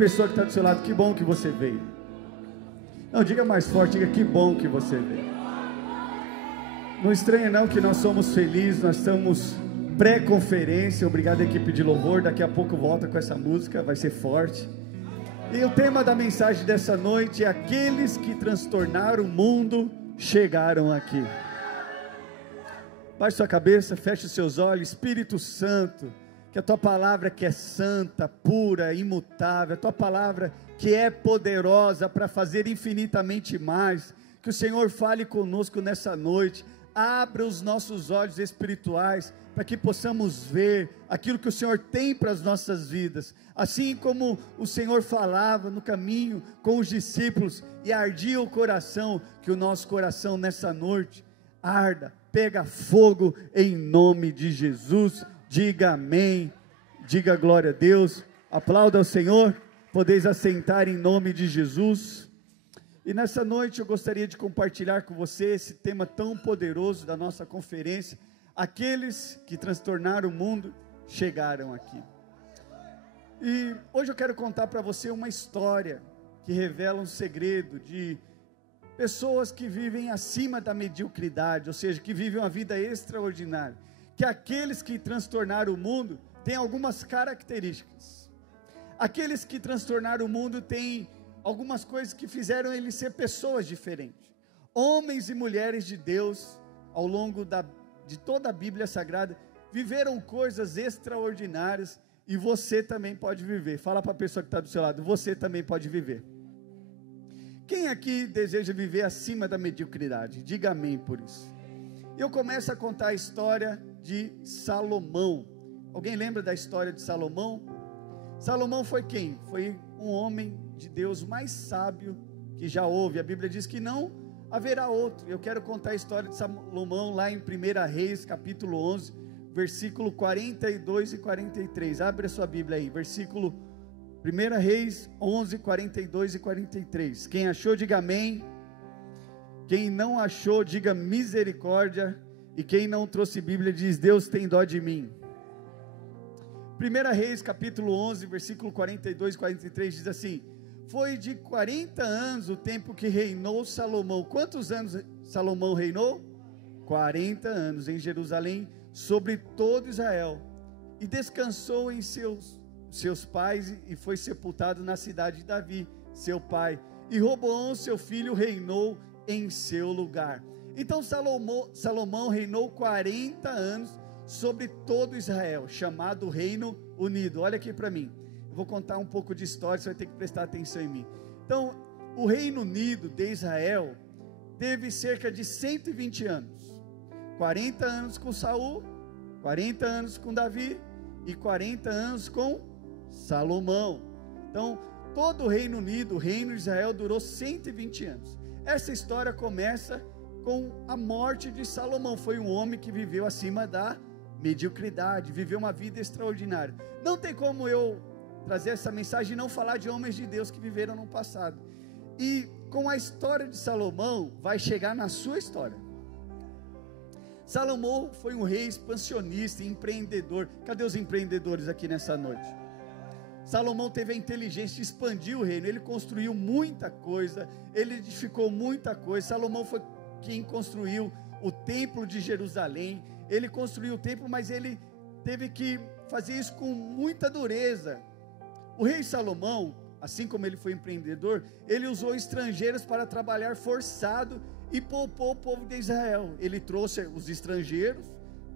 pessoa que está do seu lado, que bom que você veio. Não, diga mais forte, diga que bom que você veio. Não estranha não que nós somos felizes, nós estamos pré-conferência. Obrigado, equipe de louvor, daqui a pouco volta com essa música, vai ser forte. E o tema da mensagem dessa noite é: aqueles que transtornaram o mundo chegaram aqui. Baixe sua cabeça, feche os seus olhos. Espírito Santo, que a tua palavra que é santa, pura, imutável, a tua palavra que é poderosa para fazer infinitamente mais, que o Senhor fale conosco nessa noite, abra os nossos olhos espirituais, para que possamos ver aquilo que o Senhor tem para as nossas vidas, assim como o Senhor falava no caminho com os discípulos, e ardia o coração, que o nosso coração nessa noite arda, pega fogo em nome de Jesus. Diga amém, diga glória a Deus, aplauda ao Senhor. Podeis assentar em nome de Jesus. E nessa noite eu gostaria de compartilhar com você esse tema tão poderoso da nossa conferência: aqueles que transtornaram o mundo chegaram aqui. E hoje eu quero contar para você uma história que revela um segredo de pessoas que vivem acima da mediocridade, ou seja, que vivem uma vida extraordinária, que aqueles que transtornaram o mundo têm algumas características. Aqueles que transtornaram o mundo têm algumas coisas que fizeram eles ser pessoas diferentes. Homens e mulheres de Deus, ao longo de toda a Bíblia Sagrada, viveram coisas extraordinárias, e você também pode viver. Fala para a pessoa que está do seu lado: você também pode viver. Quem aqui deseja viver acima da mediocridade? Diga amém por isso. Eu começo a contar a história de Salomão. Alguém lembra da história de Salomão? Salomão foi quem? Foi um homem de Deus mais sábio que já houve. A Bíblia diz que não haverá outro. Eu quero contar a história de Salomão lá em 1 Reis, capítulo 11, versículo 42 e 43. Abre a sua Bíblia aí, versículo 1 Reis 11, 42 e 43. Quem achou, diga amém. Quem não achou, diga misericórdia. E quem não trouxe Bíblia, diz: Deus tem dó de mim. 1 Reis capítulo 11, versículo 42 e 43 diz assim: foi de 40 anos o tempo que reinou Salomão. Quantos anos Salomão reinou? 40 anos em Jerusalém, sobre todo Israel, e descansou em seus pais, e foi sepultado na cidade de Davi, seu pai. E Roboão, seu filho, reinou em seu lugar. Então Salomão reinou 40 anos sobre todo Israel, chamado Reino Unido. Olha aqui para mim, eu vou contar um pouco de história, você vai ter que prestar atenção em mim. Então, o Reino Unido de Israel teve cerca de 120 anos, 40 anos com Saul, 40 anos com Davi, e 40 anos com Salomão. Então, todo o Reino Unido, o Reino de Israel, durou 120 anos. Essa história começa com a morte de Salomão. Foi um homem que viveu acima da mediocridade, viveu uma vida extraordinária. Não tem como eu trazer essa mensagem e não falar de homens de Deus que viveram no passado. E com a história de Salomão, vai chegar na sua história. Salomão foi um rei expansionista, empreendedor. Cadê os empreendedores aqui nessa noite? Salomão teve a inteligência de expandir o reino. Ele construiu muita coisa, ele edificou muita coisa. Salomão foi quem construiu o templo de Jerusalém. Ele construiu o templo, mas ele teve que fazer isso com muita dureza. O rei Salomão, assim como ele foi empreendedor, ele usou estrangeiros para trabalhar forçado e poupou o povo de Israel. Ele trouxe os estrangeiros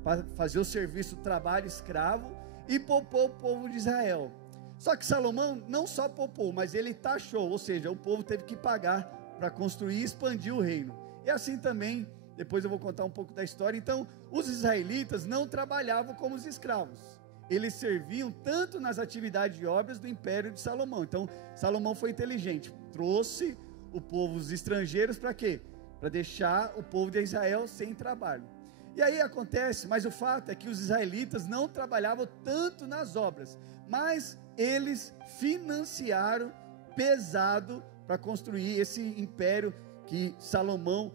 para fazer o serviço, o trabalho escravo, e poupou o povo de Israel. Só que Salomão não só poupou, mas ele taxou, ou seja, o povo teve que pagar para construir e expandir o reino. E assim também, depois eu vou contar um pouco da história. Então, os israelitas não trabalhavam como os escravos, eles serviam tanto nas atividades de obras do império de Salomão. Então, Salomão foi inteligente, trouxe o povo, os estrangeiros, para quê? Para deixar o povo de Israel sem trabalho. E aí acontece, mas o fato é que os israelitas não trabalhavam tanto nas obras, mas eles financiaram pesado para construir esse império que Salomão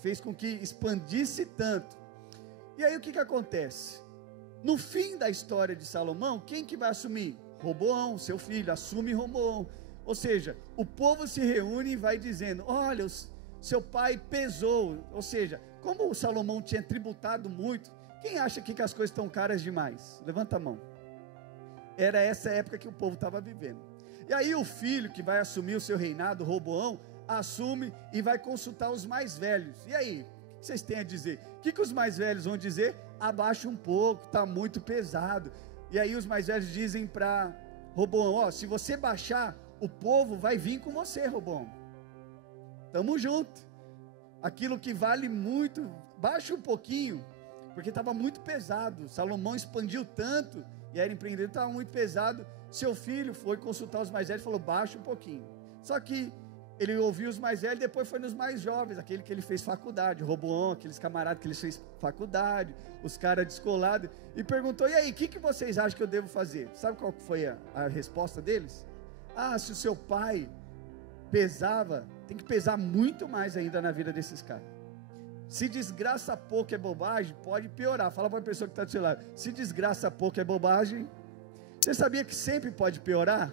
fez com que expandisse tanto. E aí o que acontece? No fim da história de Salomão, quem que vai assumir? Roboão, seu filho, assume Roboão. Ou seja, o povo se reúne e vai dizendo, olha, seu pai pesou. Ou seja, como o Salomão tinha tributado muito, quem acha que as coisas estão caras demais? Levanta a mão. Era essa época que o povo estava vivendo. E aí o filho que vai assumir o seu reinado, Roboão, assume e vai consultar os mais velhos. E aí, o que vocês têm a dizer? O que os mais velhos vão dizer? Abaixa um pouco, está muito pesado. E aí os mais velhos dizem para Roboão, ó, se você baixar, o povo vai vir com você, Roboão. Tamo junto. Aquilo que vale muito, baixa um pouquinho, porque estava muito pesado. Salomão expandiu tanto, e era empreendedor, estava muito pesado. Seu filho foi consultar os mais velhos e falou, baixa um pouquinho. Só que ele ouviu os mais velhos, depois foi nos mais jovens, aquele que ele fez faculdade, Roboão, aqueles camaradas que ele fez faculdade, os caras descolados, e perguntou, e aí, o que vocês acham que eu devo fazer? Sabe qual foi a resposta deles? Ah, se o seu pai pesava, tem que pesar muito mais ainda na vida desses caras. Se desgraça pouco é bobagem, pode piorar. Fala para a pessoa que está do seu lado, se desgraça pouco é bobagem, você sabia que sempre pode piorar?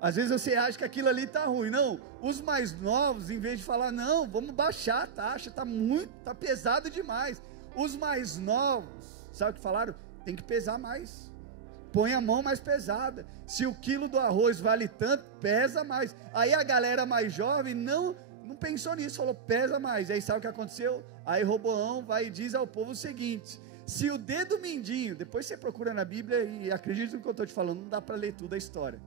Às vezes você acha que aquilo ali está ruim. Não, os mais novos, em vez de falar, não, vamos baixar a taxa, está pesado demais. Os mais novos, sabe o que falaram? Tem que pesar mais. Põe a mão mais pesada. Se o quilo do arroz vale tanto, pesa mais. Aí a galera mais jovem não pensou nisso, falou, pesa mais. Aí sabe o que aconteceu? Aí Roboão vai e diz ao povo o seguinte, se o dedo mindinho, depois você procura na Bíblia e acredite no que eu estou te falando, não dá para ler tudo a história.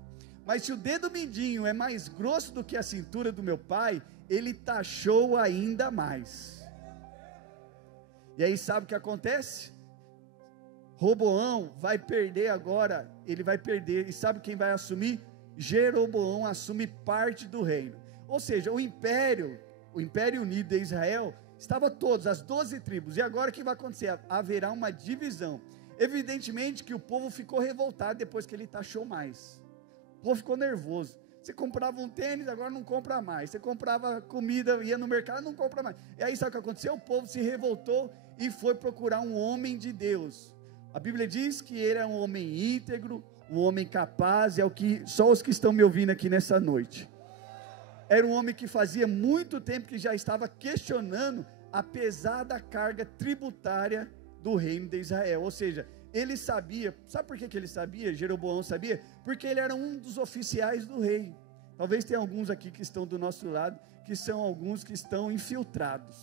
Mas se o dedo mindinho é mais grosso do que a cintura do meu pai, ele taxou ainda mais. E aí sabe o que acontece? Roboão vai perder agora, ele vai perder, e sabe quem vai assumir? Jeroboão assume parte do reino. Ou seja, o Império Unido de Israel, estava todos, as 12 tribos, e agora o que vai acontecer? Haverá uma divisão. Evidentemente que o povo ficou revoltado depois que ele taxou mais. O povo ficou nervoso. Você comprava um tênis, agora não compra mais. Você comprava comida, ia no mercado, não compra mais. E aí sabe o que aconteceu? O povo se revoltou e foi procurar um homem de Deus. A Bíblia diz que ele é um homem íntegro, um homem capaz, é o que só os que estão me ouvindo aqui nessa noite. Era um homem que fazia muito tempo que já estava questionando a pesada carga tributária do reino de Israel. Ou seja, ele sabia, sabe por que ele sabia? Jeroboão sabia? Porque ele era um dos oficiais do rei. Talvez tenha alguns aqui que estão do nosso lado, que são alguns que estão infiltrados.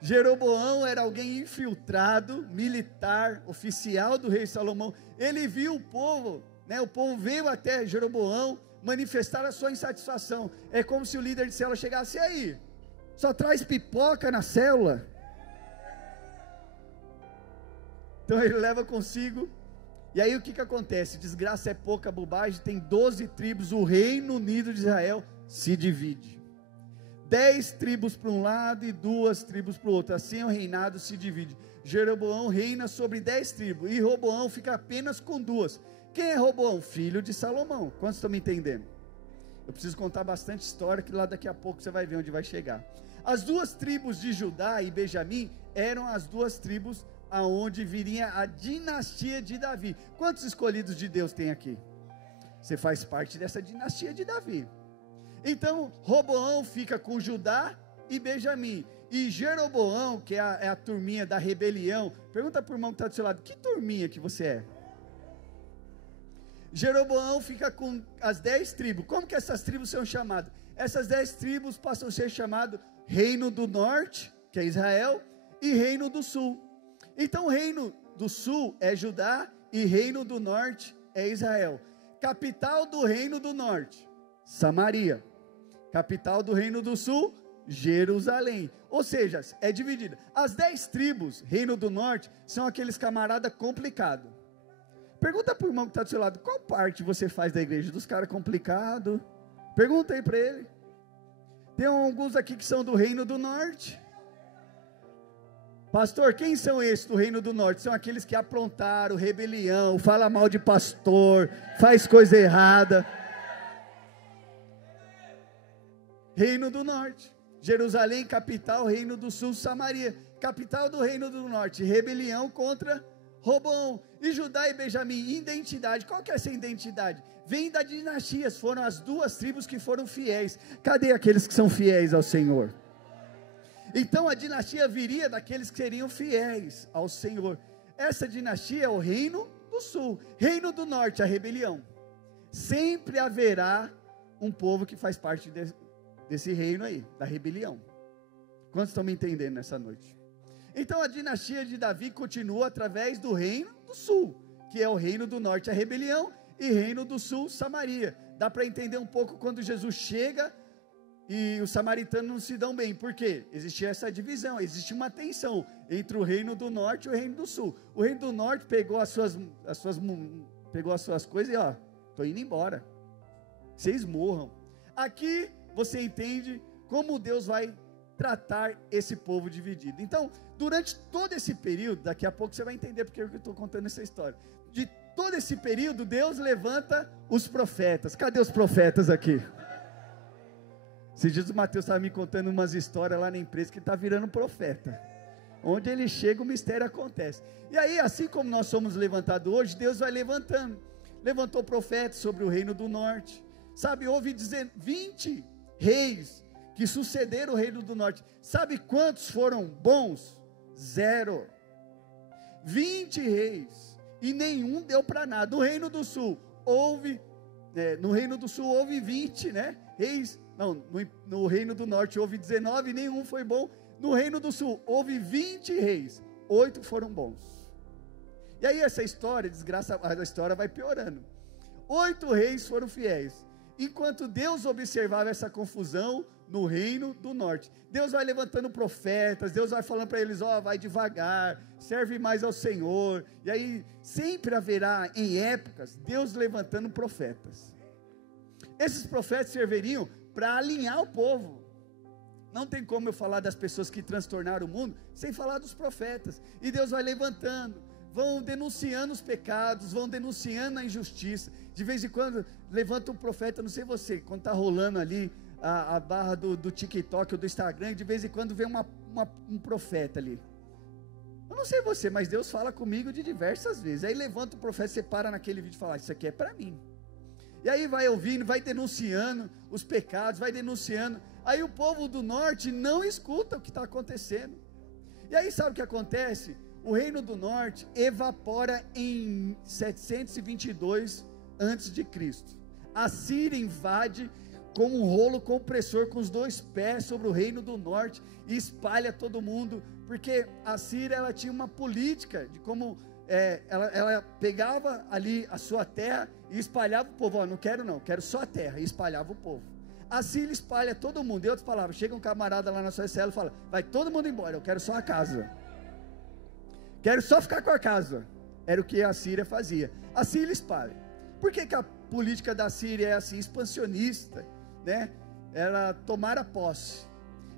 Jeroboão era alguém infiltrado, militar, oficial do rei Salomão. Ele viu o povo, o povo veio até Jeroboão manifestar a sua insatisfação. É como se o líder de célula chegasse, e aí? Só traz pipoca na célula? Então ele leva consigo, e aí o que acontece? Desgraça é pouca bobagem, tem 12 tribos, o reino unido de Israel se divide. 10 tribos para um lado e 2 tribos para o outro, assim o reinado se divide. Jeroboão reina sobre 10 tribos, e Roboão fica apenas com 2. Quem é Roboão? Filho de Salomão. Quantos estão me entendendo? Eu preciso contar bastante história, que lá daqui a pouco você vai ver onde vai chegar. As 2 tribos de Judá e Benjamim eram as 2 tribos aonde viria a dinastia de Davi. Quantos escolhidos de Deus tem aqui? Você faz parte dessa dinastia de Davi. Então Roboão fica com Judá e Benjamim, e Jeroboão, que é a turminha da rebelião. Pergunta para o irmão que está do seu lado, que turminha que você é? Jeroboão fica com as 10 tribos. Como que essas tribos são chamadas? Essas 10 tribos passam a ser chamadas Reino do Norte, que é Israel, e Reino do Sul. Então o Reino do Sul é Judá e Reino do Norte é Israel. Capital do Reino do Norte, Samaria. Capital do Reino do Sul, Jerusalém. Ou seja, é dividida. As 10 tribos, Reino do Norte, são aqueles camaradas complicados. Pergunta para o irmão que está do seu lado, qual parte você faz da igreja? Dos caras complicados? Pergunta aí para ele. Tem alguns aqui que são do Reino do Norte. Pastor, quem são esses do Reino do Norte? São aqueles que aprontaram rebelião, fala mal de pastor, faz coisa errada. Reino do Norte, Jerusalém, capital, Reino do Sul, Samaria. Capital do Reino do Norte, rebelião contra Robão, e Judá e Benjamim, identidade. Qual que é essa identidade? Vem da dinastia, foram as duas tribos que foram fiéis. Cadê aqueles que são fiéis ao Senhor? Então a dinastia viria daqueles que seriam fiéis ao Senhor. Essa dinastia é o reino do sul. Reino do norte, a rebelião. Sempre haverá um povo que faz parte desse reino aí, da rebelião. Quantos estão me entendendo nessa noite? Então a dinastia de Davi continua através do reino do sul, que é o reino do norte, a rebelião, e reino do sul, Samaria. Dá para entender um pouco quando Jesus chega e os samaritanos não se dão bem. Por quê? Existia essa divisão, existe uma tensão entre o reino do norte e o reino do sul. O reino do norte pegou as suas coisas e ó, estou indo embora. Vocês morram. Aqui você entende como Deus vai tratar esse povo dividido. Então, durante todo esse período, daqui a pouco você vai entender porque eu estou contando essa história. De todo esse período, Deus levanta os profetas. Cadê os profetas aqui? Esses dias o Mateus estava me contando umas histórias lá na empresa que está virando profeta. Onde ele chega, o mistério acontece. E aí, assim como nós somos levantados hoje, Deus vai levantando. Levantou profetas sobre o reino do norte. Sabe, houve 20 reis que sucederam o reino do norte. Sabe quantos foram bons? 0. 20 reis. E nenhum deu para nada. No reino do sul houve 20, né? Reis. Não, no reino do norte houve 19 e nenhum foi bom. No reino do sul houve 20 reis, 8 foram bons. E aí essa história, a história vai piorando. 8 reis foram fiéis. Enquanto Deus observava essa confusão no reino do norte, Deus vai levantando profetas, Deus vai falando para eles, vai devagar, serve mais ao Senhor. E aí sempre haverá em épocas, Deus levantando profetas. Esses profetas serviriam para alinhar o povo. Não tem como eu falar das pessoas que transtornaram o mundo, sem falar dos profetas. E Deus vai levantando, vão denunciando os pecados, vão denunciando a injustiça. De vez em quando levanta um profeta, não sei você, quando está rolando ali a barra do TikTok ou do Instagram, de vez em quando vem um profeta ali. Eu não sei você, mas Deus fala comigo de diversas vezes. Aí levanta o profeta, você para naquele vídeo e fala, isso aqui é para mim. E aí vai ouvindo, vai denunciando os pecados, vai denunciando. Aí o povo do norte não escuta o que está acontecendo. E aí sabe o que acontece? O reino do norte evapora em 722 a.C. A Síria invade com um rolo compressor com os 2 pés sobre o reino do norte e espalha todo mundo, porque a Síria ela tinha uma política de como ela pegava ali a sua terra e espalhava o povo. Não quero não, quero só a terra, e espalhava o povo. A Síria espalha todo mundo. Em outras palavras, chega um camarada lá na sua cela e fala, vai todo mundo embora, eu quero só a casa, quero só ficar com a casa. Era o que a Síria fazia. A Síria espalha. Por que a política da Síria é assim, expansionista, né? Ela tomara posse.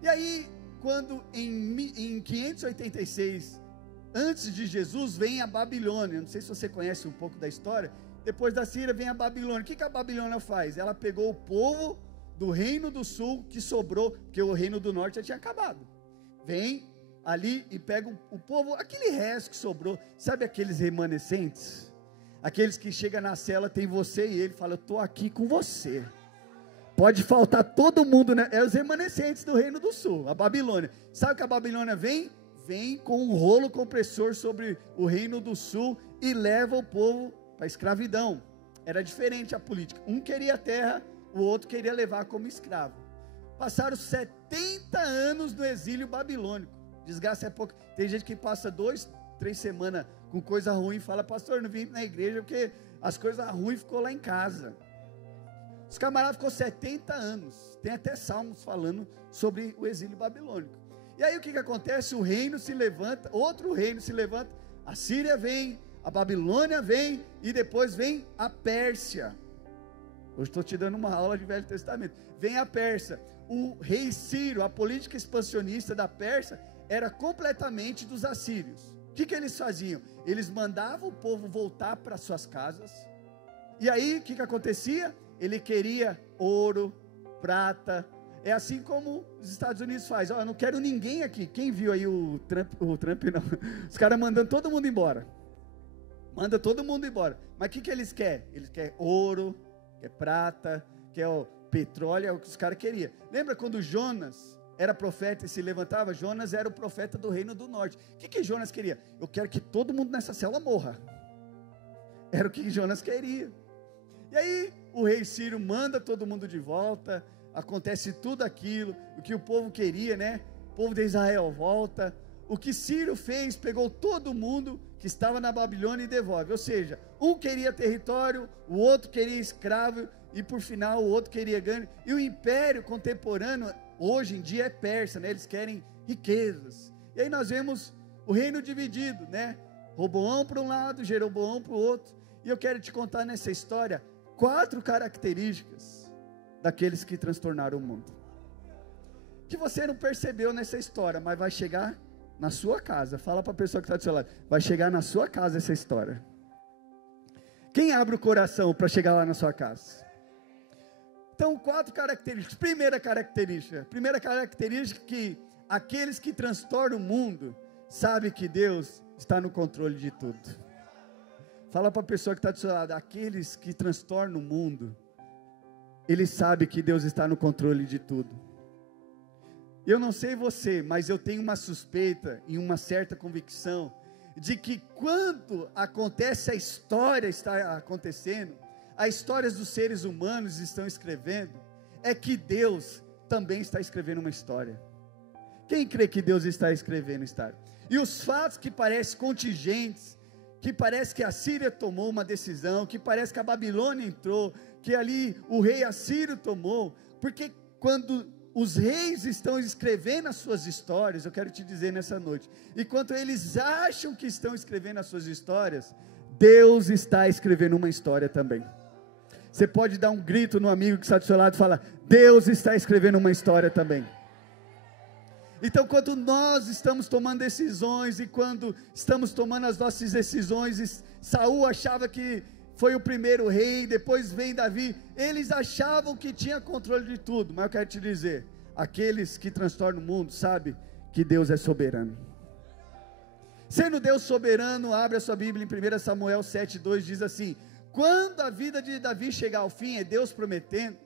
E aí, quando em 586 antes de Jesus, vem a Babilônia. Não sei se você conhece um pouco da história. Depois da Síria vem a Babilônia. O que a Babilônia faz? Ela pegou o povo do reino do sul que sobrou, porque o reino do norte já tinha acabado. Vem ali e pega o povo, aquele resto que sobrou. Sabe aqueles remanescentes? Aqueles que chegam na cela, tem você e ele fala, eu estou aqui com você. Pode faltar todo mundo, né? É os remanescentes do reino do sul, a Babilônia. Sabe que a Babilônia vem com um rolo compressor sobre o reino do sul e leva o povo para a escravidão. Era diferente a política. Um queria a terra, o outro queria levar como escravo. Passaram 70 anos no exílio babilônico. Desgraça é pouco. Tem gente que passa 2, 3 semanas com coisa ruim e fala, pastor, não vim na igreja porque as coisas ruins ficou lá em casa. Os camaradas ficou 70 anos. Tem até salmos falando sobre o exílio babilônico. E aí o que acontece? O reino se levanta, outro reino se levanta, a Síria vem, a Babilônia vem, e depois vem a Pérsia. Hoje estou te dando uma aula de Velho Testamento. Vem a Pérsia. O rei Ciro, a política expansionista da Pérsia, era completamente dos assírios. O que eles faziam? Eles mandavam o povo voltar para suas casas, e aí o que acontecia? Ele queria ouro, prata. É assim como os Estados Unidos faz. Eu não quero ninguém aqui. Quem viu aí o Trump não, os caras mandando todo mundo embora. Manda todo mundo embora. Mas o que eles querem? Eles querem ouro, quer prata, quer petróleo, é o que os caras queriam. Lembra quando Jonas era profeta e se levantava? Jonas era o profeta do reino do norte. O que Jonas queria? Eu quero que todo mundo nessa cela morra. Era o que Jonas queria. E aí o rei Ciro manda todo mundo de volta. Acontece tudo aquilo, o que o povo queria, né? O povo de Israel volta. O que Ciro fez, pegou todo mundo que estava na Babilônia e devolve. Ou seja, um queria território, o outro queria escravo, e por final o outro queria ganho. E o império contemporâneo, hoje em dia, é persa, né? Eles querem riquezas. E aí nós vemos o reino dividido, né? Roboão para um lado, Jeroboão para o outro. E eu quero te contar nessa história 4 características daqueles que transtornaram o mundo, que você não percebeu nessa história, mas vai chegar na sua casa. Fala para a pessoa que está do seu lado, vai chegar na sua casa essa história. Quem abre o coração para chegar lá na sua casa? Então, 4 características. Primeira característica que aqueles que transtornam o mundo sabem que Deus está no controle de tudo. Fala para a pessoa que está do seu lado, aqueles que transtornam o mundo, eles sabem que Deus está no controle de tudo. Eu não sei você, mas eu tenho uma suspeita e uma certa convicção de que quando acontece a história está acontecendo, as histórias dos seres humanos estão escrevendo, é que Deus também está escrevendo uma história. Quem crê que Deus está escrevendo história? E os fatos que parecem contingentes, que parece que a Síria tomou uma decisão, que parece que a Babilônia entrou, que ali o rei Assírio tomou, porque quando os reis estão escrevendo as suas histórias, eu quero te dizer nessa noite, enquanto eles acham que estão escrevendo as suas histórias, Deus está escrevendo uma história também. Você pode dar um grito no amigo que está do seu lado e falar, Deus está escrevendo uma história também. Então, quando nós estamos tomando decisões, e quando estamos tomando as nossas decisões, Saul achava que foi o primeiro rei, depois vem Davi, eles achavam que tinha controle de tudo, mas eu quero te dizer, aqueles que transtornam o mundo, sabem que Deus é soberano. Sendo Deus soberano, abre a sua Bíblia em 1 Samuel 7,2, diz assim, quando a vida de Davi chegar ao fim, é Deus prometendo,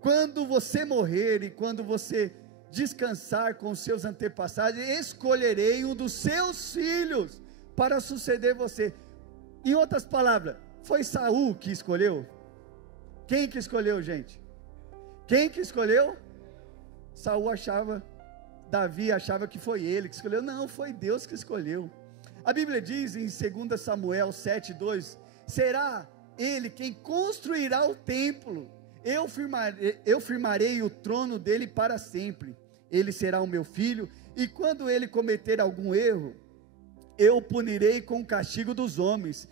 quando você morrer e quando você descansar com os seus antepassados, escolherei um dos seus filhos para suceder você. Em outras palavras, foi Saul que escolheu? Quem que escolheu, gente? Quem que escolheu? Saul achava, Davi achava que foi ele que escolheu. Não, foi Deus que escolheu. A Bíblia diz em 2 Samuel 7,2, será ele quem construirá o templo, eu firmarei o trono dele para sempre, ele será o meu filho, e quando ele cometer algum erro, eu punirei com o castigo dos homens,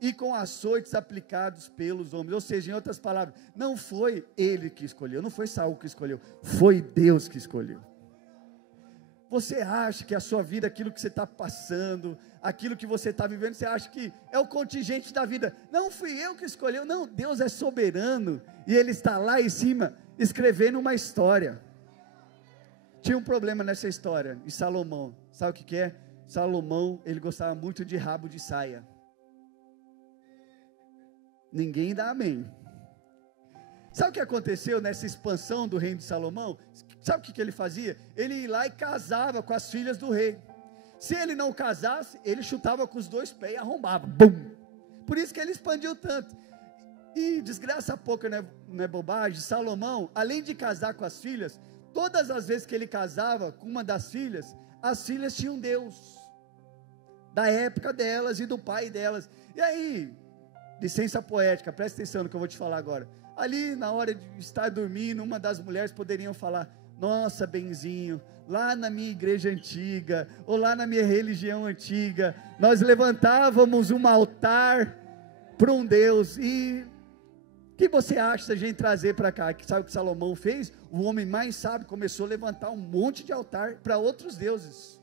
e com açoites aplicados pelos homens. Ou seja, em outras palavras, não foi ele que escolheu, não foi Saul que escolheu, foi Deus que escolheu. Você acha que a sua vida, aquilo que você está passando, aquilo que você está vivendo, você acha que é o contingente da vida? Não fui eu que escolheu, não, Deus é soberano, e Ele está lá em cima, escrevendo uma história. Tinha um problema nessa história, de Salomão, sabe o que é? Salomão, ele gostava muito de rabo de saia. Ninguém dá amém. Sabe o que aconteceu nessa expansão do reino de Salomão? Sabe o que ele fazia? Ele ia lá e casava com as filhas do rei. Se ele não casasse, ele chutava com os 2 pés e arrombava. Bum! Por isso que ele expandiu tanto. E desgraça pouca, não é bobagem, Salomão, além de casar com as filhas, todas as vezes que ele casava com uma das filhas, as filhas tinham Deus, da época delas e do pai delas. E aí, licença poética, presta atenção no que eu vou te falar agora. Ali na hora de estar dormindo, uma das mulheres poderiam falar, nossa, benzinho, lá na minha igreja antiga, ou lá na minha religião antiga, nós levantávamos um altar para um Deus, e o que você acha se a gente trazer para cá? Sabe o que Salomão fez? O homem mais sábio começou a levantar um monte de altar para outros deuses,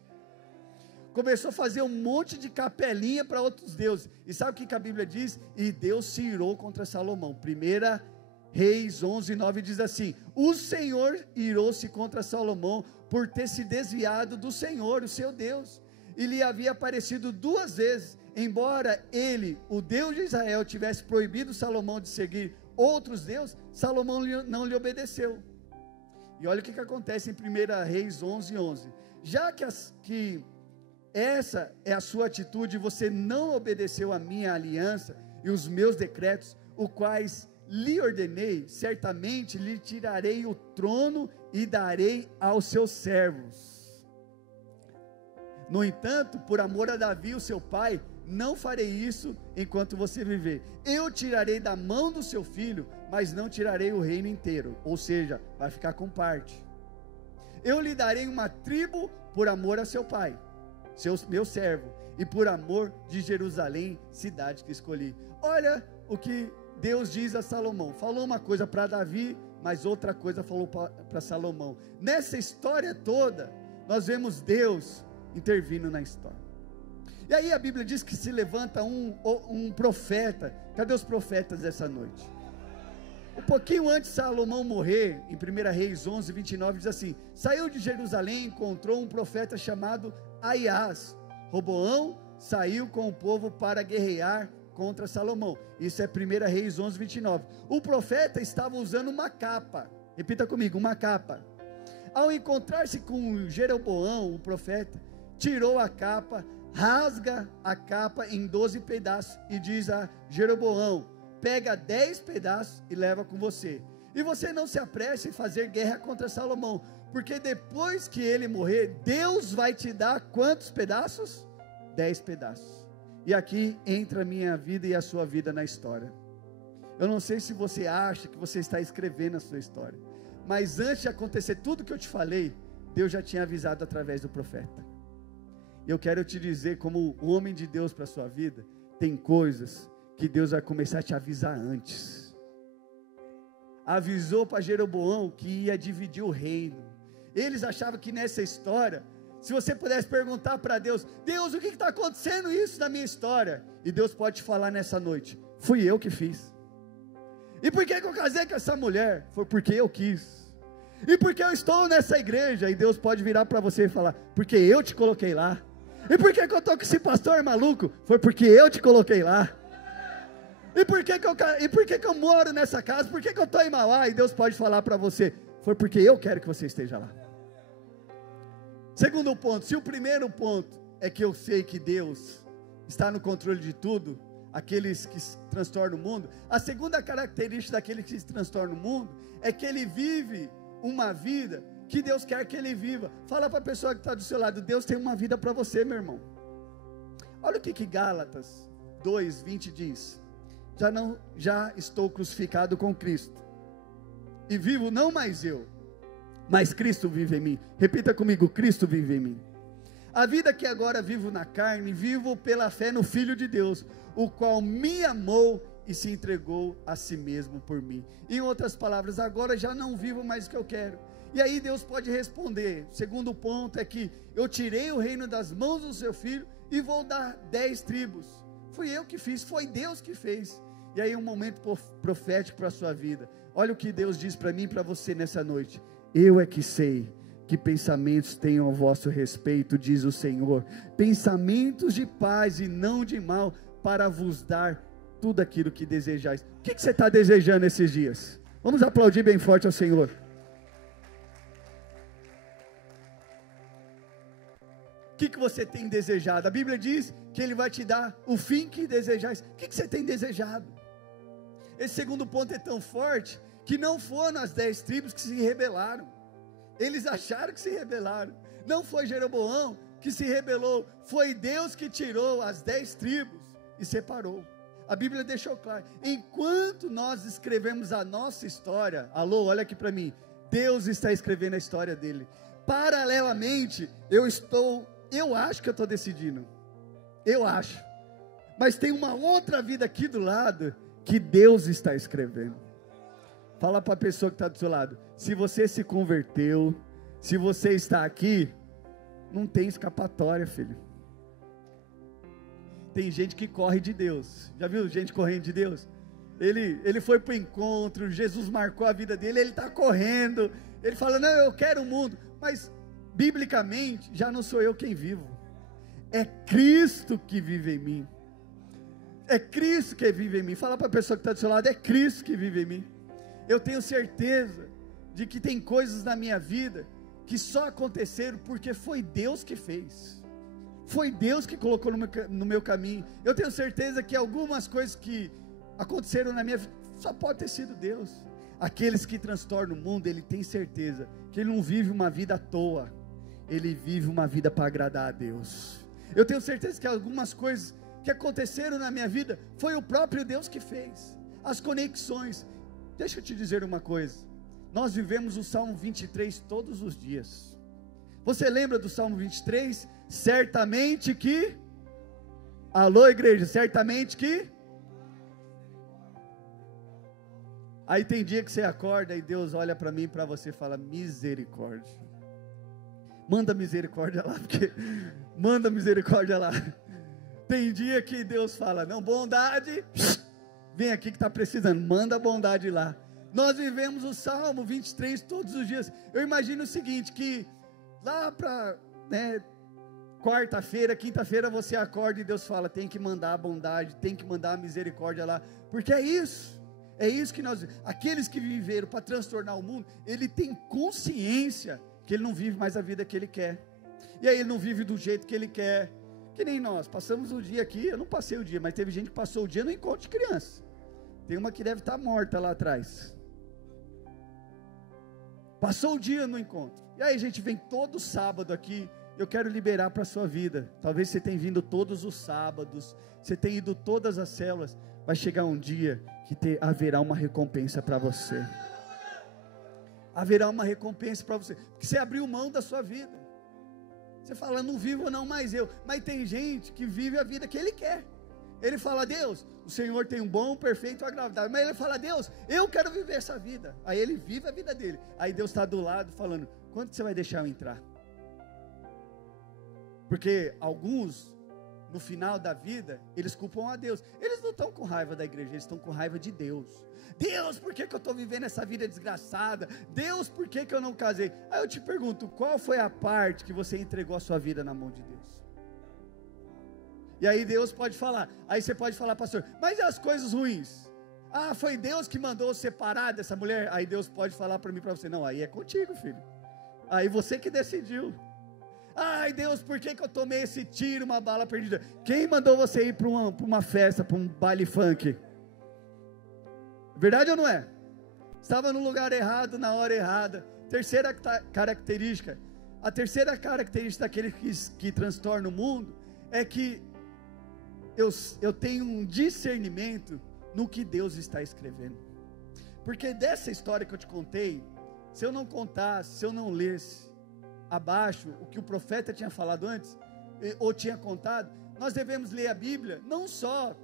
começou a fazer um monte de capelinha para outros deuses, e sabe o que a Bíblia diz? E Deus se irou contra Salomão. 1 Reis 11:9 diz assim, o Senhor irou-se contra Salomão, por ter se desviado do Senhor, o seu Deus, e lhe havia aparecido 2 vezes, embora ele, o Deus de Israel, tivesse proibido Salomão de seguir outros deuses, Salomão não lhe obedeceu. E olha o que acontece em 1 Reis 11:11. Já que essa é a sua atitude, você não obedeceu a minha aliança e os meus decretos, os quais lhe ordenei, certamente lhe tirarei o trono e darei aos seus servos. No entanto, por amor a Davi, o seu pai, não farei isso enquanto você viver. Eu tirarei da mão do seu filho, mas não tirarei o reino inteiro, ou seja, vai ficar com parte. Eu lhe darei uma tribo por amor a seu pai, meu servo, e por amor de Jerusalém, cidade que escolhi. Olha o que Deus diz a Salomão. Falou uma coisa para Davi, mas outra coisa falou para Salomão. Nessa história toda, nós vemos Deus intervindo na história. E aí a Bíblia diz que se levanta um profeta. Cadê os profetas dessa noite? Um pouquinho antes de Salomão morrer, em 1 Reis 11:29, diz assim: saiu de Jerusalém e encontrou um profeta chamado Aias. Roboão saiu com o povo para guerrear contra Salomão. Isso é 1 Reis 11:29. O profeta estava usando uma capa. Repita comigo, uma capa. Ao encontrar-se com Jeroboão, o profeta tirou a capa, rasga a capa em 12 pedaços e diz a Jeroboão: pega 10 pedaços e leva com você. E você não se apresse em fazer guerra contra Salomão, porque depois que ele morrer, Deus vai te dar quantos pedaços? 10 pedaços. E aqui entra a minha vida e a sua vida na história. Eu não sei se você acha que você está escrevendo a sua história, mas antes de acontecer tudo que eu te falei, Deus já tinha avisado através do profeta. E eu quero te dizer, como homem de Deus para a sua vida, tem coisas que Deus vai começar a te avisar antes. Avisou para Jeroboão que ia dividir o reino. Eles achavam que nessa história, se você pudesse perguntar para Deus: Deus, o que está acontecendo isso na minha história? E Deus pode te falar nessa noite: fui eu que fiz. E por que eu casei com essa mulher? Foi porque eu quis. E porque eu estou nessa igreja? E Deus pode virar para você e falar: porque eu te coloquei lá. E por que eu estou com esse pastor maluco? Foi porque eu te coloquei lá. E por que eu moro nessa casa? Por que eu estou em Mauá? E Deus pode falar para você: foi porque eu quero que você esteja lá. Segundo ponto, se o primeiro ponto é que eu sei que Deus está no controle de tudo, aqueles que transtornam o mundo, a segunda característica daquele que se transtorna o mundo é que ele vive uma vida que Deus quer que ele viva. Fala para a pessoa que está do seu lado: Deus tem uma vida para você, meu irmão. Olha o que Gálatas 2:20 diz: já estou crucificado com Cristo, e vivo não mais eu, mas Cristo vive em mim. Repita comigo: Cristo vive em mim. A vida que agora vivo na carne, vivo pela fé no Filho de Deus, o qual me amou e se entregou a si mesmo por mim. Em outras palavras, agora já não vivo mais o que eu quero. E aí Deus pode responder. O segundo ponto é que eu tirei o reino das mãos do seu filho e vou dar 10 tribos. Fui eu que fiz, foi Deus que fez. E aí um momento profético para a sua vida. Olha o que Deus diz para mim e para você nessa noite: eu é que sei que pensamentos tenho a vosso respeito, diz o Senhor, pensamentos de paz e não de mal, para vos dar tudo aquilo que desejais. O que você está desejando esses dias? Vamos aplaudir bem forte ao Senhor. O que você tem desejado? A Bíblia diz que Ele vai te dar o fim que desejais. O que você tem desejado? Esse segundo ponto é tão forte que não foram as 10 tribos que se rebelaram. Eles acharam que se rebelaram. Não foi Jeroboão que se rebelou, foi Deus que tirou as 10 tribos e separou. A Bíblia deixou claro: enquanto nós escrevemos a nossa história, alô, olha aqui para mim, Deus está escrevendo a história dele. Paralelamente, eu acho que eu estou decidindo, eu acho, mas tem uma outra vida aqui do lado que Deus está escrevendo. Fala para a pessoa que está do seu lado: se você se converteu, se você está aqui, não tem escapatória, filho. Tem gente que corre de Deus. Já viu gente correndo de Deus? Ele foi para o encontro, Jesus marcou a vida dele, ele está correndo, ele fala: não, eu quero o mundo. Mas biblicamente já não sou eu quem vivo, é Cristo que vive em mim. É Cristo que vive em mim. Fala para a pessoa que está do seu lado, é Cristo que vive em mim. Eu tenho certeza de que tem coisas na minha vida que só aconteceram porque foi Deus que fez. Foi Deus que colocou no meu caminho. Eu tenho certeza que algumas coisas que aconteceram na minha vida, só pode ter sido Deus. Aqueles que transtornam o mundo, ele tem certeza que ele não vive uma vida à toa. Ele vive uma vida para agradar a Deus. Eu tenho certeza que algumas coisas que aconteceram na minha vida, foi o próprio Deus que fez. As conexões. Deixa eu te dizer uma coisa. Nós vivemos o Salmo 23 todos os dias. Você lembra do Salmo 23? Certamente que... Alô, igreja, certamente que... Aí tem dia que você acorda e Deus olha para mim e para você e fala, misericórdia. Manda misericórdia lá, porque... Manda misericórdia lá. Tem dia que Deus fala, não, bondade, vem aqui que está precisando, manda a bondade lá. Nós vivemos o Salmo 23 todos os dias. Eu imagino o seguinte, que lá para quarta-feira, quinta-feira você acorda e Deus fala, tem que mandar a bondade, tem que mandar a misericórdia lá, porque é isso que nós, aqueles que viveram para transtornar o mundo, ele tem consciência que ele não vive mais a vida que ele quer, e aí ele não vive do jeito que ele quer, que nem nós, passamos o dia aqui, eu não passei o dia, mas teve gente que passou o dia no encontro de criança, tem uma que deve estar morta lá atrás, passou o dia no encontro, e aí a gente vem todo sábado aqui. Eu quero liberar para a sua vida, talvez você tenha vindo todos os sábados, você tenha ido todas as células, vai chegar um dia que haverá uma recompensa para você, haverá uma recompensa para você, porque você abriu mão da sua vida, você fala, não vivo não mais eu, mas tem gente que vive a vida que ele quer, ele fala, Deus, o Senhor tem um bom, perfeito, agradável, mas ele fala, Deus, eu quero viver essa vida, aí ele vive a vida dele, aí Deus está do lado falando, quando você vai deixar eu entrar? Porque alguns, no final da vida, eles culpam a Deus, eles não estão com raiva da igreja, eles estão com raiva de Deus, Deus, por que eu estou vivendo essa vida desgraçada, Deus, por que eu não casei, aí eu te pergunto, qual foi a parte que você entregou a sua vida na mão de Deus, e aí Deus pode falar, aí você pode falar, pastor, mas e as coisas ruins, foi Deus que mandou separar dessa mulher, aí Deus pode falar para mim, para você, não, aí é contigo filho, aí você que decidiu, ai Deus, por que eu tomei esse tiro, uma bala perdida, quem mandou você ir para uma festa, para um baile funk, verdade ou não é? Estava no lugar errado, na hora errada. Terceira característica, a terceira característica daqueles que transtornam o mundo, é que eu tenho um discernimento no que Deus está escrevendo, porque dessa história que eu te contei, se eu não contasse, se eu não lesse abaixo o que o profeta tinha falado antes, ou tinha contado, nós devemos ler a Bíblia, não só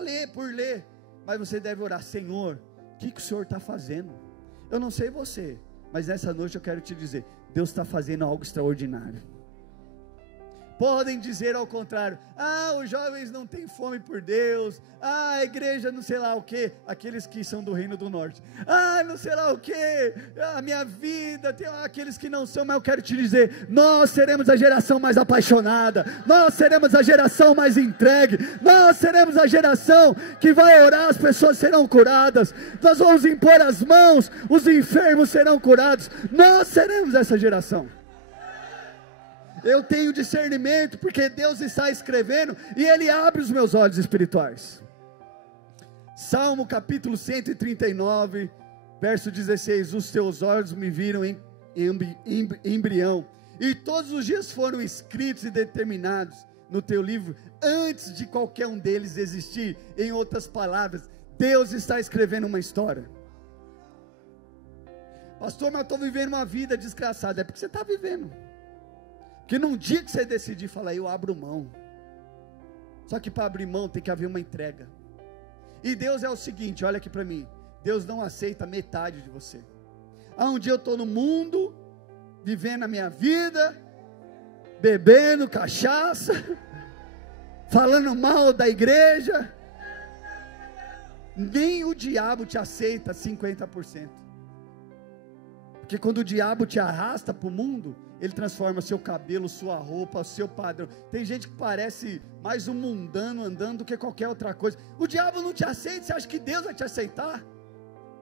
ler por ler, mas você deve orar, Senhor, o que o Senhor está fazendo? Eu não sei você, mas nessa noite eu quero te dizer, Deus está fazendo algo extraordinário. Podem dizer ao contrário, os jovens não têm fome por Deus, a igreja não sei lá o que, aqueles que são do reino do norte, não sei lá o que, a minha vida, tem aqueles que não são, mas eu quero te dizer, nós seremos a geração mais apaixonada, nós seremos a geração mais entregue, nós seremos a geração que vai orar, as pessoas serão curadas, nós vamos impor as mãos, os enfermos serão curados, nós seremos essa geração. Eu tenho discernimento, porque Deus está escrevendo, e Ele abre os meus olhos espirituais. Salmo capítulo 139, verso 16, os teus olhos me viram em embrião, e todos os dias foram escritos e determinados no teu livro, antes de qualquer um deles existir. Em outras palavras, Deus está escrevendo uma história. Pastor, mas eu estou vivendo uma vida desgraçada, é porque você está vivendo. Porque num dia que você decidir falar, eu abro mão, só que para abrir mão tem que haver uma entrega, e Deus é o seguinte, olha aqui para mim, Deus não aceita metade de você. Um dia eu estou no mundo, vivendo a minha vida, bebendo cachaça, falando mal da igreja, nem o diabo te aceita 50%, Porque quando o diabo te arrasta para o mundo, ele transforma seu cabelo, sua roupa, seu padrão. Tem gente que parece mais um mundano andando do que qualquer outra coisa. O diabo não te aceita, você acha que Deus vai te aceitar?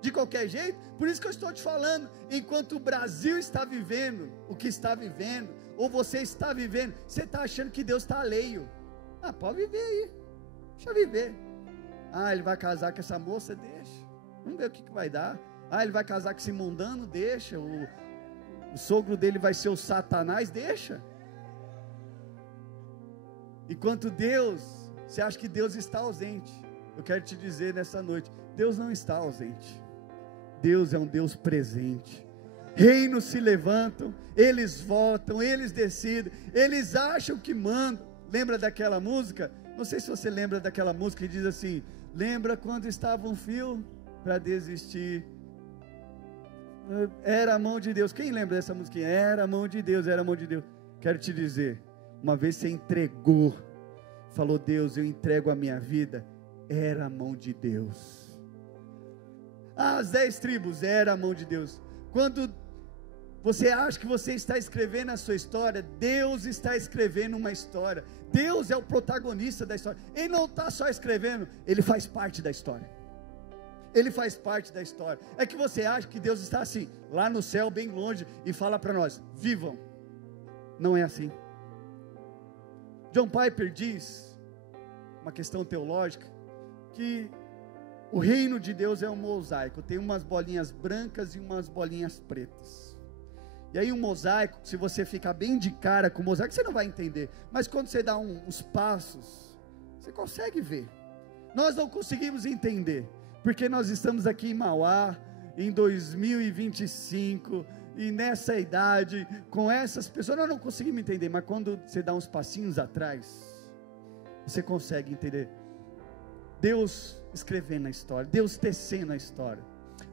De qualquer jeito? Por isso que eu estou te falando, enquanto o Brasil está vivendo o que está vivendo, ou você está vivendo, você está achando que Deus está alheio. Ah, pode viver aí, deixa viver. Ah, ele vai casar com essa moça? Deixa, vamos ver o que vai dar. Ah, ele vai casar com esse mundano? Deixa. O sogro dele vai ser o Satanás? Deixa. Enquanto Deus, você acha que Deus está ausente. Eu quero te dizer nessa noite, Deus não está ausente. Deus é um Deus presente. Reinos se levantam, eles votam, eles decidem, eles acham que mandam. Lembra daquela música? Não sei se você lembra daquela música que diz assim: lembra quando estava um fio para desistir? Era a mão de Deus. Quem lembra dessa música? Era a mão de Deus, era a mão de Deus. Quero te dizer, uma vez você entregou, falou: Deus, eu entrego a minha vida, era a mão de Deus. As 10 tribos, era a mão de Deus. Quando você acha que você está escrevendo a sua história, Deus está escrevendo uma história. Deus é o protagonista da história. Ele não está só escrevendo, Ele faz parte da história. Ele faz parte da história. É que você acha que Deus está assim, lá no céu, bem longe, e fala para nós: vivam. Não é assim. John Piper diz, uma questão teológica, que o reino de Deus é um mosaico, tem umas bolinhas brancas e umas bolinhas pretas. E aí um mosaico, se você ficar bem de cara com o mosaico, você não vai entender. Mas quando você dá uns passos, você consegue ver. Nós não conseguimos entender, porque nós estamos aqui em Mauá, em 2025, e nessa idade, com essas pessoas, nós não conseguimos entender. Mas quando você dá uns passinhos atrás, você consegue entender. Deus escrevendo a história, Deus tecendo a história.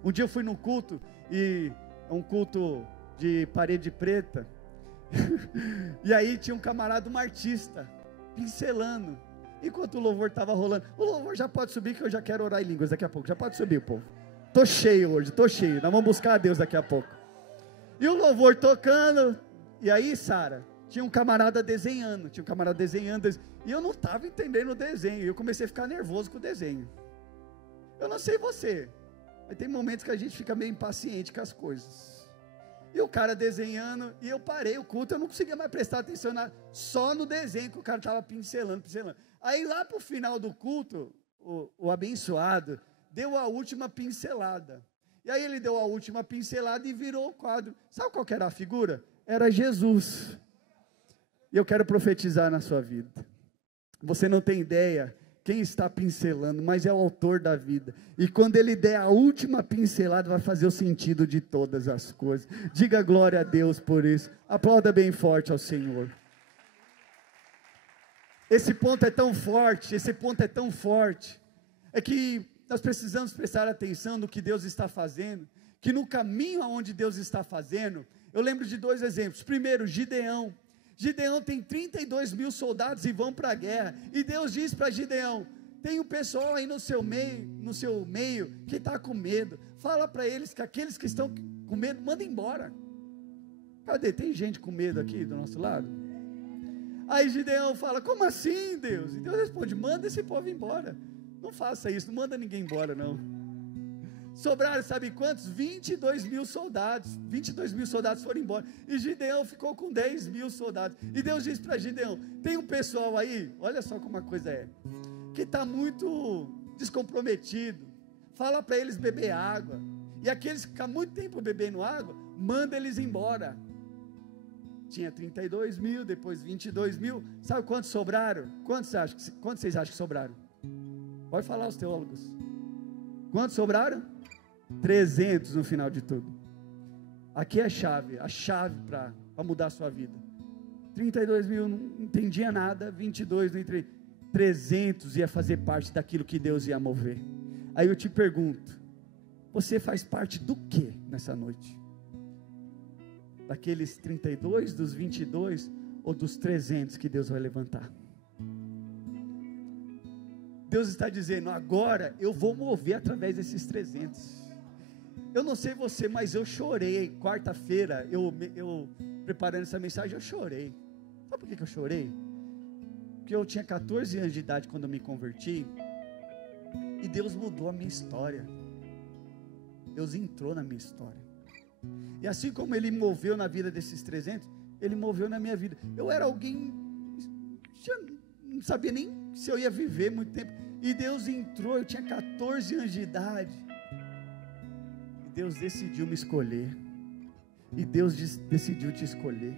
Um dia eu fui num culto, e um culto de parede preta, e aí tinha um camarada, um artista, pincelando, enquanto o louvor estava rolando. O louvor já pode subir, que eu já quero orar em línguas daqui a pouco. Já pode subir, povo. Estou cheio hoje, estou cheio. Nós vamos buscar a Deus daqui a pouco. E o louvor tocando, e aí, Sara, tinha um camarada desenhando, e eu não estava entendendo o desenho, eu comecei a ficar nervoso com o desenho. Eu não sei você, mas tem momentos que a gente fica meio impaciente com as coisas. E o cara desenhando, e eu parei o culto, eu não conseguia mais prestar atenção só no desenho que o cara estava pincelando. Aí lá para o final do culto, o abençoado deu a última pincelada. E aí ele deu a última pincelada e virou o quadro. Sabe qual que era a figura? Era Jesus. E eu quero profetizar na sua vida. Você não tem ideia quem está pincelando, mas é o autor da vida. E quando ele der a última pincelada, vai fazer o sentido de todas as coisas. Diga glória a Deus por isso. Aplauda bem forte ao Senhor. Esse ponto é tão forte, é que nós precisamos prestar atenção no que Deus está fazendo, que no caminho aonde Deus está fazendo, eu lembro de 2 exemplos. Primeiro, Gideão. Gideão tem 32 mil soldados e vão para a guerra, e Deus diz para Gideão: tem um pessoal aí no seu meio que está com medo, fala para eles que aqueles que estão com medo, manda embora. Cadê? Tem gente com medo aqui do nosso lado? Aí Gideão fala: como assim, Deus? E Deus responde: manda esse povo embora. Não faça isso, não manda ninguém embora não. Sobraram, sabe quantos? 22 mil soldados. 22 mil soldados foram embora, e Gideão ficou com 10 mil soldados. E Deus disse para Gideão: tem um pessoal aí, olha só como a coisa é, que está muito descomprometido, fala para eles beber água, e aqueles que ficam muito tempo bebendo água, manda eles embora. Tinha 32 mil, depois 22 mil, sabe quantos sobraram? Quantos vocês acham que sobraram? Pode falar os teólogos. Quantos sobraram? 300 no final de tudo. Aqui é a chave para mudar a sua vida. 32 mil não entendia nada, 22 não entendi, 300 ia fazer parte daquilo que Deus ia mover. Aí eu te pergunto, você faz parte do que nessa noite? Daqueles 32, dos 22 ou dos 300 que Deus vai levantar? Deus está dizendo: agora eu vou mover através desses 300. eu não sei você, mas eu chorei. Quarta-feira, eu preparando essa mensagem, eu chorei. Sabe por que eu chorei? Porque eu tinha 14 anos de idade quando eu me converti, e Deus mudou a minha história. Deus entrou na minha história. E assim como Ele moveu na vida desses 300, Ele moveu na minha vida. Eu era alguém, não sabia nem se eu ia viver muito tempo, e Deus entrou. Eu tinha 14 anos de idade, e Deus decidiu me escolher, e Deus decidiu te escolher.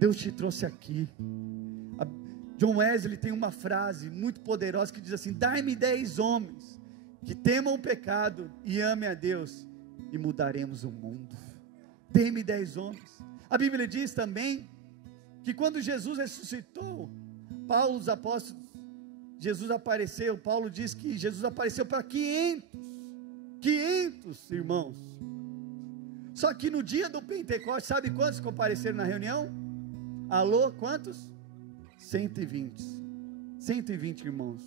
Deus te trouxe aqui. John Wesley tem uma frase muito poderosa que diz assim: dai-me 10 homens que temam o pecado e amem a Deus, e mudaremos o mundo. Dê-me 10 homens. A Bíblia diz também que quando Jesus ressuscitou, Paulo, os apóstolos, Paulo diz que Jesus apareceu para 500 irmãos. Só que no dia do Pentecostes, sabe quantos compareceram na reunião? Alô, quantos? 120 irmãos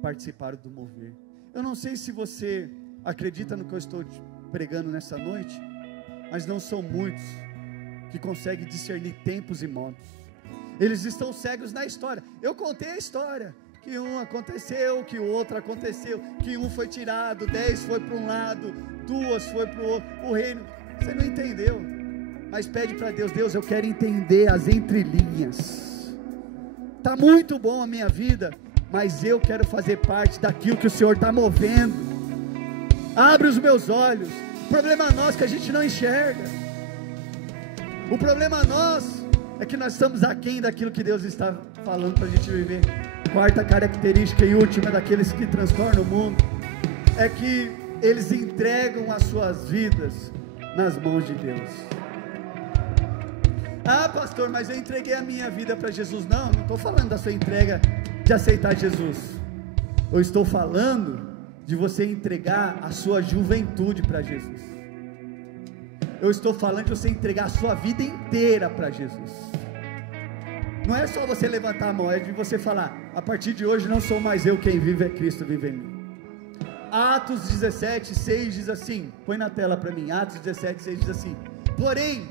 participaram do mover. Eu não sei se você acredita no que eu estou pregando nessa noite, mas não são muitos que conseguem discernir tempos e modos. Eles estão cegos na história. Eu contei a história, que um aconteceu, que o outro aconteceu, que um foi tirado, 10 foi para um lado, 2 foi para o outro. O reino, você não entendeu, mas pede para Deus: Deus, eu quero entender as entrelinhas. Está muito bom a minha vida, mas eu quero fazer parte daquilo que o Senhor está movendo. Abre os meus olhos. O problema nosso é que a gente não enxerga. O problema nosso é que nós estamos aquém daquilo que Deus está falando para a gente viver. Quarta característica e última daqueles que transformam o mundo é que eles entregam as suas vidas nas mãos de Deus. Ah, pastor, mas eu entreguei a minha vida para Jesus. Não estou falando da sua entrega de aceitar Jesus. Eu estou falando de você entregar a sua juventude para Jesus. Eu estou falando de você entregar a sua vida inteira para Jesus. Não é só você levantar a mão, é de você falar: a partir de hoje não sou mais eu quem vive, é Cristo vive em mim. Atos 17:6 diz assim, põe na tela para mim. Atos 17:6 diz assim: porém,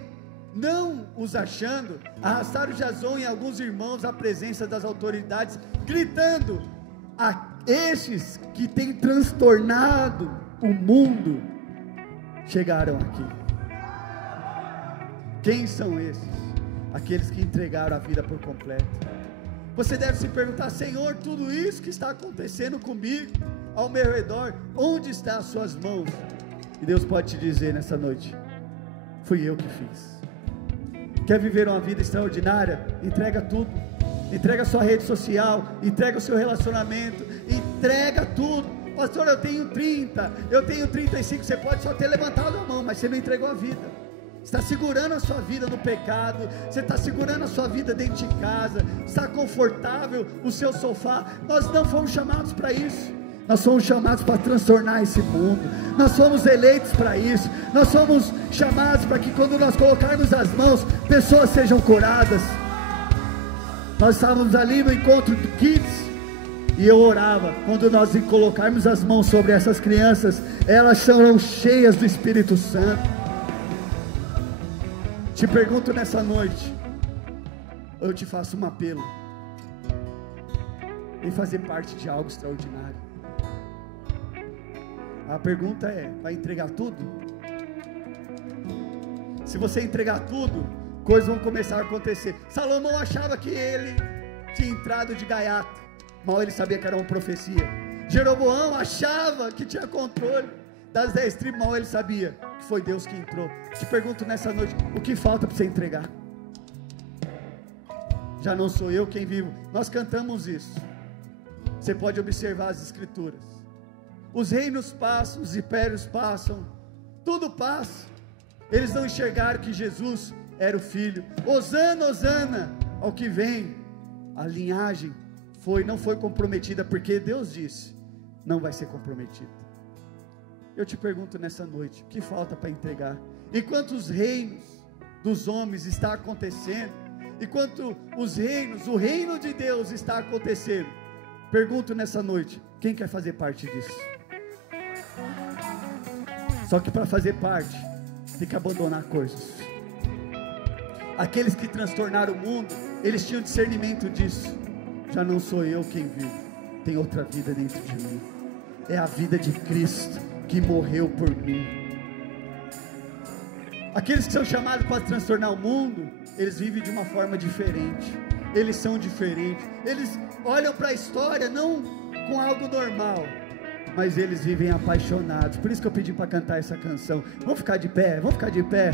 não os achando, arrastaram Jason e alguns irmãos à presença das autoridades, gritando: a estes que têm transtornado o mundo chegaram aqui. Quem são esses? Aqueles que entregaram a vida por completo. Você deve se perguntar: Senhor, tudo isso que está acontecendo comigo, ao meu redor, onde estão as suas mãos? E Deus pode te dizer nessa noite: fui eu que fiz. Quer viver uma vida extraordinária? Entrega tudo. Entrega a sua rede social, entrega o seu relacionamento, entrega tudo. Pastor, eu tenho 30, eu tenho 35, você pode só ter levantado a mão, mas você não entregou a vida. Você está segurando a sua vida no pecado, você está segurando a sua vida dentro de casa, está confortável o seu sofá. Nós não fomos chamados para isso. Nós somos chamados para transtornar esse mundo. Nós somos eleitos para isso. Nós somos chamados para que quando nós colocarmos as mãos, pessoas sejam curadas. Nós estávamos ali no encontro do Kids, e eu orava: quando nós colocarmos as mãos sobre essas crianças, elas serão cheias do Espírito Santo. Te pergunto nessa noite, eu te faço um apelo: em fazer parte de algo extraordinário. A pergunta é: vai entregar tudo? Se você entregar tudo, coisas vão começar a acontecer. Salomão achava que ele tinha entrado de gaiato, mal ele sabia que era uma profecia. Jeroboão achava que tinha controle das 10 tribos, mal ele sabia que foi Deus que entrou. Te pergunto nessa noite: o que falta para você entregar? Já não sou eu quem vivo. Nós cantamos isso. Você pode observar as escrituras. Os reinos passam, os impérios passam, tudo passa. Eles não enxergaram que Jesus era o Filho. Hosana, Hosana ao que vem. A linhagem não foi comprometida, porque Deus disse: não vai ser comprometida. Eu te pergunto nessa noite: o que falta para entregar? Enquanto os reinos dos homens está acontecendo, enquanto o reino de Deus está acontecendo, pergunto nessa noite: quem quer fazer parte disso? Só que para fazer parte, tem que abandonar coisas. Aqueles que transtornaram o mundo, eles tinham discernimento disso. Já não sou eu quem vive, tem outra vida dentro de mim. É a vida de Cristo que morreu por mim. Aqueles que são chamados para transtornar o mundo, eles vivem de uma forma diferente. Eles são diferentes. Eles olham para a história não com algo normal, mas eles vivem apaixonados. Por isso que eu pedi para cantar essa canção. Vamos ficar de pé, vamos ficar de pé.